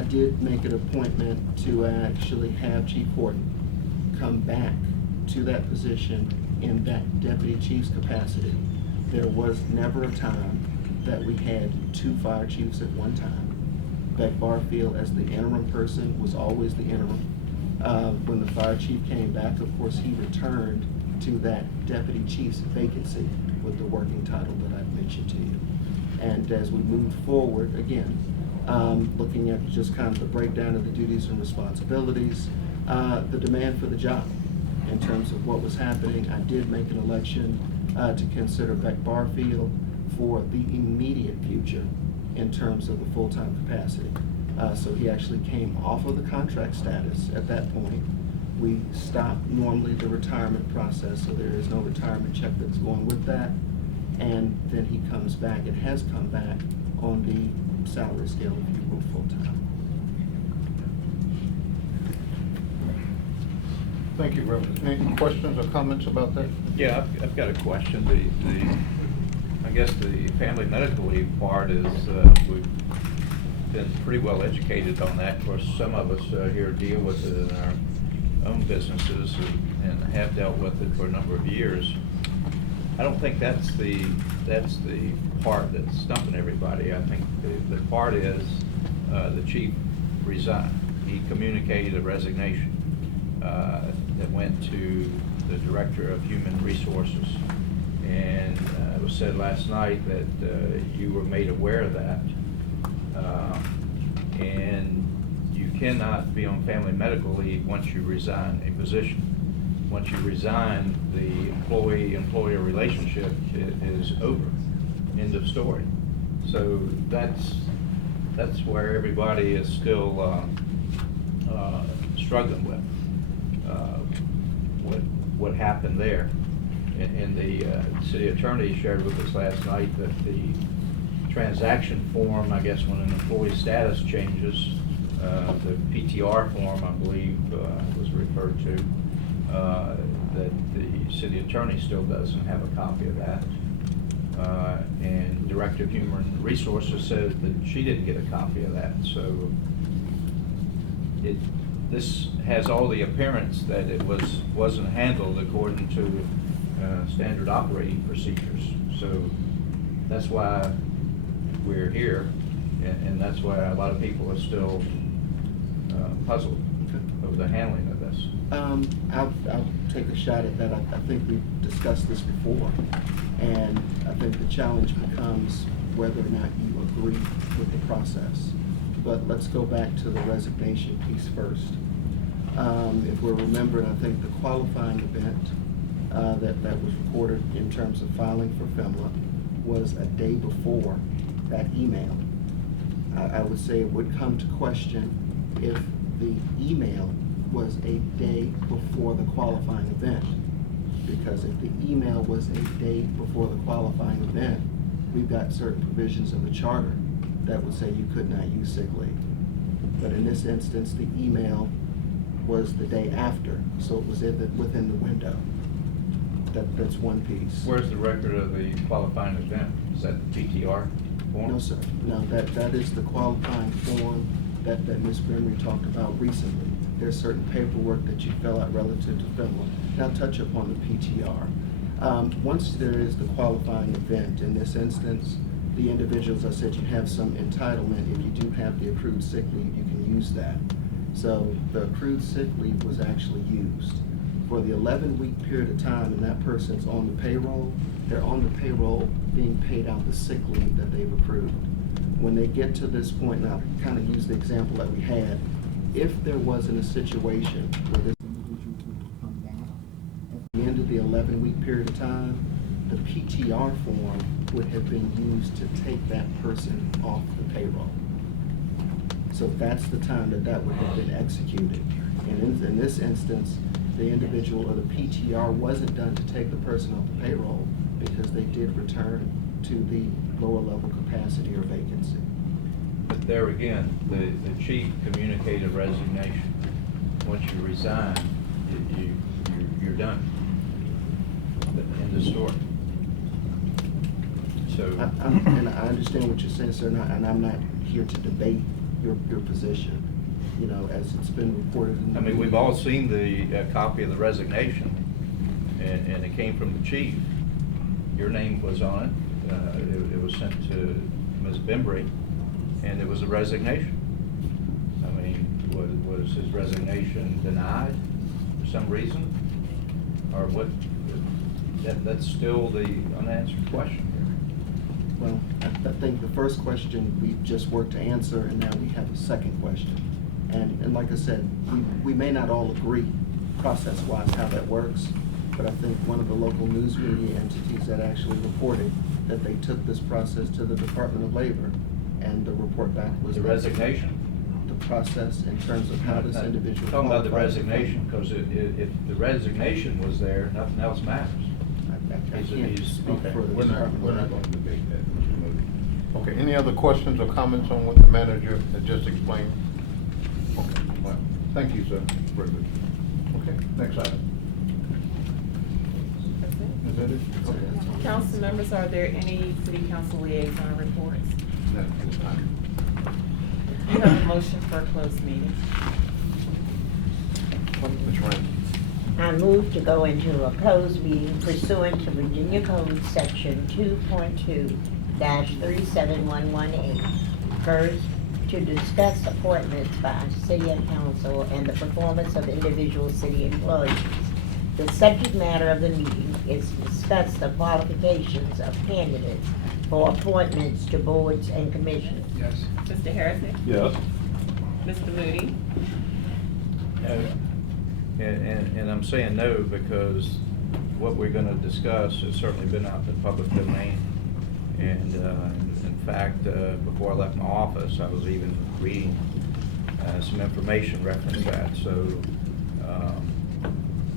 I did make an appointment to actually have Chief Horton come back to that position in that deputy chief's capacity. There was never a time that we had two fire chiefs at one time. Beck Barfield, as the interim person, was always the interim. When the fire chief came back, of course, he returned to that deputy chief's vacancy with the working title that I've mentioned to you. And as we moved forward, again, looking at just kind of the breakdown of the duties and responsibilities, the demand for the job in terms of what was happening, I did make an election to consider Beck Barfield for the immediate future in terms of the full-time capacity. So he actually came off of the contract status at that point. We stopped normally the retirement process, so there is no retirement check that's going with that. And then he comes back and has come back on the salary scale if you will full-time. Thank you, Reverend. Any questions or comments about that? Yeah, I've got a question. I guess the family medical leave part is, we've been pretty well educated on that. Of course, some of us here deal with it in our own businesses and have dealt with it for a number of years. I don't think that's the part that's stumping everybody. I think the part is the chief resigned. He communicated a resignation that went to the Director of Human Resources. And it was said last night that you were made aware of that. And you cannot be on family medical leave once you resign a position. Once you resign, the employee-employer relationship is over. End of story. So that's where everybody is still struggling with what happened there. And the city attorney shared with us last night that the transaction form, I guess when an employee status changes, the PTR form, I believe, was referred to, that the city attorney still doesn't have a copy of that. And Director of Human Resources says that she didn't get a copy of that. So this has all the appearance that it wasn't handled according to standard operating procedures. So that's why we're here, and that's why a lot of people are still puzzled over the handling of this. I'll take a shot at that. I think we've discussed this before, and I think the challenge becomes whether or not you agree with the process. But let's go back to the resignation piece first. If we're remembering, I think the qualifying event that was recorded in terms of filing for FEMLA was a day before that email. I would say it would come to question if the email was a day before the qualifying event. Because if the email was a day before the qualifying event, we've got certain provisions of the charter that would say you could not use sick leave. But in this instance, the email was the day after, so it was within the window. That's one piece. Where's the record of the qualifying event? Is that the PTR form? No, sir. No, that is the qualifying form that Ms. Gremery talked about recently. There's certain paperwork that you fill out relative to FEMLA. Now touch upon the PTR. Once there is the qualifying event, in this instance, the individuals, I said you have some entitlement. If you do have the accrued sick leave, you can use that. So the accrued sick leave was actually used. For the 11-week period of time, and that person's on the payroll, they're on the payroll being paid out the sick leave that they've accrued. When they get to this point, now kind of use the example that we had, if there wasn't a situation where this individual would come back at the end of the 11-week period of time, the PTR form would have been used to take that person off the payroll. So that's the time that would have been executed. And in this instance, the individual or the PTR wasn't done to take the person off the payroll because they did return to the lower level capacity or vacancy. But there again, the chief communicated resignation. Once you resign, you're done. End of story. So, and I understand what you're saying, sir, and I'm not here to debate your position, you know, as it's been reported in the I mean, we've media. all seen the copy of the resignation, and it came from the chief. Your name was on it. It was sent to Ms. Bembry, and it was a resignation. I mean, was his resignation denied for some reason? Or what? That's still the unanswered question here. Well, I think the first question we just worked to answer, and now we have a second question. And like I said, we may not all agree process-wise how that works, but I think one of the local news media entities that actually reported that they took this process to the Department of Labor, and the report back was The that resignation? the process in terms of how this No, individual. talking about the qualified. resignation, because if the resignation was there, nothing else matters. I He's- can't he's- speak Okay, for the we're not Department going of to Labor. debate that, Mr. Moody. Okay, any other questions or comments on what the manager had just explained? Okay, well, thank you, sir. Very good. Okay, next item. Is that it? Okay. Council members, are there any city council liaison reports? No, it's time. You have a motion for a closed meeting. Ms. Rand. I move to go into a closed meeting pursuant to Virginia Code Section 2.2-37118. First, to discuss appointments by city and council and the performance of individual city employees. The subject matter of the meeting is to discuss the qualifications of candidates for appointments to boards and commissions. Yes. Mr. Harrison? Yes. Mr. Moody? And I'm saying no because what we're gonna discuss has certainly been out in the public domain. And in fact, before I left my office, I was even reading some information reference that. So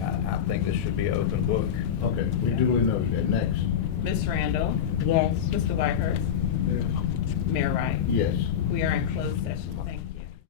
I think this should be an open book. Okay, we duly noted that. Next. Ms. Randall? Yes. Mr. Whitehurst? Mayor Wright? Yes. We are in closed session. Thank you.